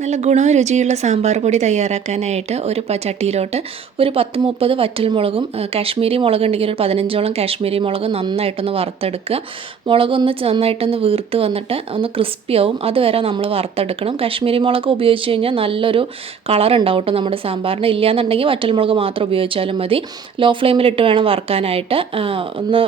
നല്ല ഗുണവും രുചിയുള്ള സാമ്പാർ പൊടി തയ്യാറാക്കാനായിട്ട് ഒരു ചട്ടിയിലോട്ട് ഒരു 10-30 വറ്റൽമുളകും കാശ്മീരി മുളക് ഉണ്ടെങ്കിൽ ഒരു 15ഓളം കാശ്മീരി മുളക് നന്നായിട്ടൊന്ന് വറുത്തെടുക്കുക. മുളകൊന്ന് നന്നായിട്ടൊന്ന് വീർത്ത് വന്നിട്ട് ഒന്ന് ക്രിസ്പി ആവും, അതുവരെ നമ്മൾ വറുത്തെടുക്കണം. കാശ്മീരി മുളക് ഉപയോഗിച്ച് കഴിഞ്ഞാൽ നല്ലൊരു കളർ ഉണ്ടാവും കേട്ടോ നമ്മുടെ സാമ്പാറിന്. ഇല്ലയെന്നുണ്ടെങ്കിൽ വറ്റൽമുളക് മാത്രം ഉപയോഗിച്ചാലും മതി. ലോ ഫ്ലെയിമിലിട്ട് വേണം വറുക്കാനായിട്ട്. ഒന്ന്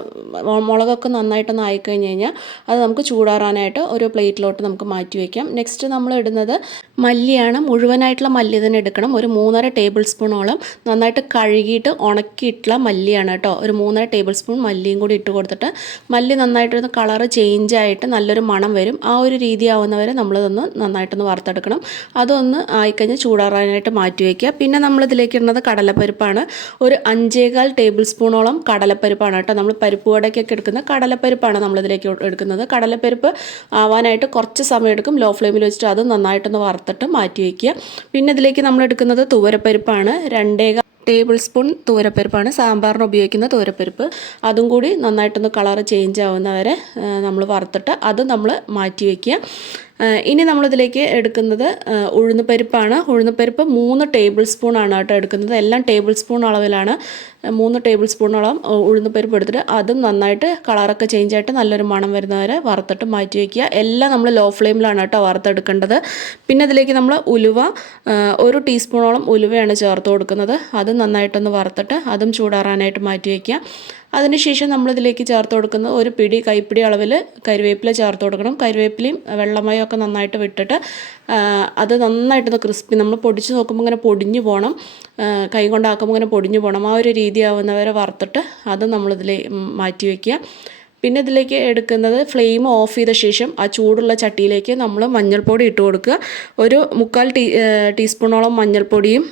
മുളകൊക്കെ നന്നായിട്ടൊന്ന് ആയിക്കഴിഞ്ഞ് കഴിഞ്ഞാൽ അത് നമുക്ക് ചൂടാറാനായിട്ട് ഒരു പ്ലേറ്റിലോട്ട് നമുക്ക് മാറ്റി വയ്ക്കാം. നെക്സ്റ്റ് നമ്മൾ ഇടുന്നത് മല്ലിയാണ്. മുഴുവനായിട്ടുള്ള മല്ലി തന്നെ എടുക്കണം. ഒരു 3.5 ടേബിൾ സ്പൂണോളം നന്നായിട്ട് കഴുകിയിട്ട് ഉണക്കിയിട്ടുള്ള മല്ലിയാണ് കേട്ടോ. ഒരു 3.5 ടേബിൾ സ്പൂൺ മല്ലിയും കൂടി ഇട്ട് കൊടുത്തിട്ട് മല്ലി നന്നായിട്ടൊന്ന് കളറ് ചേഞ്ച് ആയിട്ട് നല്ലൊരു മണം വരും. ആ ഒരു രീതി ആവുന്നവരെ നമ്മളിതൊന്ന് നന്നായിട്ടൊന്ന് വറുത്തെടുക്കണം. അതൊന്ന് ആയിക്കഴിഞ്ഞ് ചൂടാറാനായിട്ട് മാറ്റി വയ്ക്കുക. പിന്നെ നമ്മളിതിലേക്ക് ഇടുന്നത് കടലപ്പരിപ്പാണ്. ഒരു 5.25 ടേബിൾ സ്പൂണോളം കടലപ്പരിപ്പാണ് കേട്ടോ. നമ്മൾ പരിപ്പ് വടക്കൊക്കെ എടുക്കുന്ന കടലപ്പരിപ്പാണ് നമ്മളിതിലേക്ക് എടുക്കുന്നത്. കടലപ്പരിപ്പ് ആവാനായിട്ട് കുറച്ച് സമയം എടുക്കും. ലോ ഫ്ലെയിമിൽ വെച്ചിട്ട് അത് നന്നായിട്ടൊന്ന് വറുത്തിട്ട് മാറ്റി വയ്ക്കുക. പിന്നെ ഇതിലേക്ക് നമ്മൾ എടുക്കുന്നത് തുവരപ്പരിപ്പാണ്. 2 ടേബിൾ സ്പൂൺ തുവരപ്പരിപ്പാണ് സാമ്പാറിന് ഉപയോഗിക്കുന്ന തുവരപ്പരിപ്പ്. അതും കൂടി നന്നായിട്ടൊന്ന് കളറ് ചേഞ്ച് ആവുന്നവരെ നമ്മൾ വറുത്തിട്ട് അത് നമ്മൾ മാറ്റി വയ്ക്കുക. ഇനി നമ്മളിതിലേക്ക് എടുക്കുന്നത് ഉഴുന്നുപരിപ്പാണ്. ഉഴുന്നുപരിപ്പ് 3 ടേബിൾ സ്പൂണാണ് കേട്ടോ എടുക്കുന്നത്. എല്ലാം ടേബിൾ സ്പൂൺ അളവിലാണ്. 3 ടേബിൾ സ്പൂണോളം ഉഴുന്നുപരിപ്പ് എടുത്തിട്ട് അതും നന്നായിട്ട് കളറൊക്കെ ചേഞ്ച് ആയിട്ട് നല്ലൊരു മണം വരുന്നവരെ വറുത്തിട്ട് മാറ്റി വയ്ക്കുക. എല്ലാം നമ്മൾ ലോ ഫ്ലെയിമിലാണ് കേട്ടോ വറുത്തെടുക്കേണ്ടത്. പിന്നെ ഇതിലേക്ക് നമ്മൾ ഉലുവ 1 ടീസ്പൂണോളം ഉലുവയാണ് ചേർത്ത് കൊടുക്കുന്നത്. അത് നന്നായിട്ടൊന്ന് വറുത്തിട്ട് അതും ചൂടാറാനായിട്ട് മാറ്റി വയ്ക്കുക. അതിനുശേഷം നമ്മളിതിലേക്ക് ചേർത്ത് കൊടുക്കുന്നത് ഒരു കൈപ്പിടി അളവിൽ കരിവേപ്പില ചേർത്ത് കൊടുക്കണം. കരിവേപ്പിലയും വെള്ളമയമൊക്കെ നന്നായിട്ട് വിട്ടിട്ട് അത് നന്നായിട്ടൊന്ന് ക്രിസ്പി, നമ്മൾ പൊടിച്ച് നോക്കുമ്പോൾ ഇങ്ങനെ പൊടിഞ്ഞു പോകണം, കൈ കൊണ്ടാക്കുമ്പോൾ ഇങ്ങനെ പൊടിഞ്ഞു പോകണം. ആ ഒരു രീതി ആവുന്നവരെ വറുത്തിട്ട് അത് നമ്മളിതിൽ മാറ്റി വയ്ക്കുക. പിന്നെ ഇതിലേക്ക് എടുക്കുന്നത് ഫ്ലെയിം ഓഫ് ചെയ്ത ശേഷം ആ ചൂടുള്ള ചട്ടിയിലേക്ക് നമ്മൾ മഞ്ഞൾപ്പൊടി ഇട്ട് കൊടുക്കുക. ഒരു 3/4 ടീസ്പൂണോളം മഞ്ഞൾപ്പൊടിയും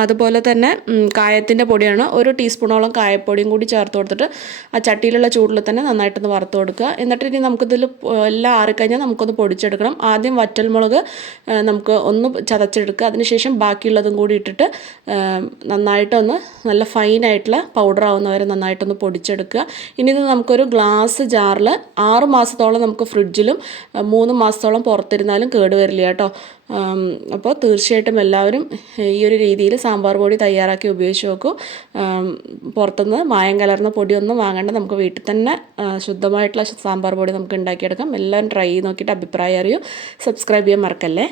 അതുപോലെ തന്നെ കായത്തിൻ്റെ പൊടിയാണ് 1 ടീസ്പൂണോളം കായപ്പൊടിയും കൂടി ചേർത്ത് കൊടുത്തിട്ട് ആ ചട്ടിയിലുള്ള ചൂടിൽ തന്നെ നന്നായിട്ടൊന്ന് വറുത്ത് കൊടുക്കുക. എന്നിട്ട് ഇനി നമുക്കിതിൽ എല്ലാം ആറിക്കഴിഞ്ഞാൽ നമുക്കൊന്ന് പൊടിച്ചെടുക്കണം. ആദ്യം വറ്റൽമുളക് നമുക്ക് ഒന്ന് ചതച്ചെടുക്കുക. അതിനുശേഷം ബാക്കിയുള്ളതും കൂടി ഇട്ടിട്ട് നന്നായിട്ടൊന്ന് നല്ല ഫൈനായിട്ടുള്ള പൗഡർ ആവുന്നവരെ നന്നായിട്ടൊന്ന് പൊടിച്ചെടുക്കുക. ഇനി ഇത് നമുക്കൊരു ഗ്ലാസ് ജാറിൽ 6 മാസത്തോളം നമുക്ക് ഫ്രിഡ്ജിലും 3 മാസത്തോളം പുറത്തിരുന്നാലും കേടുവരില്ല കേട്ടോ. അപ്പോൾ തീർച്ചയായിട്ടും എല്ലാവരും ഈ ഒരു രീതിയിൽ സാമ്പാർ പൊടി തയ്യാറാക്കി ഉപയോഗിച്ച് നോക്കൂ. പുറത്തുനിന്ന് മായം കലർന്ന പൊടിയൊന്നും വാങ്ങേണ്ട, നമുക്ക് വീട്ടിൽ തന്നെ ശുദ്ധമായിട്ടുള്ള സാമ്പാർ പൊടി നമുക്ക് ഉണ്ടാക്കിയെടുക്കാം. എല്ലാവരും ട്രൈ ചെയ്ത് നോക്കിയിട്ട് അഭിപ്രായം അറിയൂ. സബ്സ്ക്രൈബ് ചെയ്യാൻ മറക്കല്ലേ.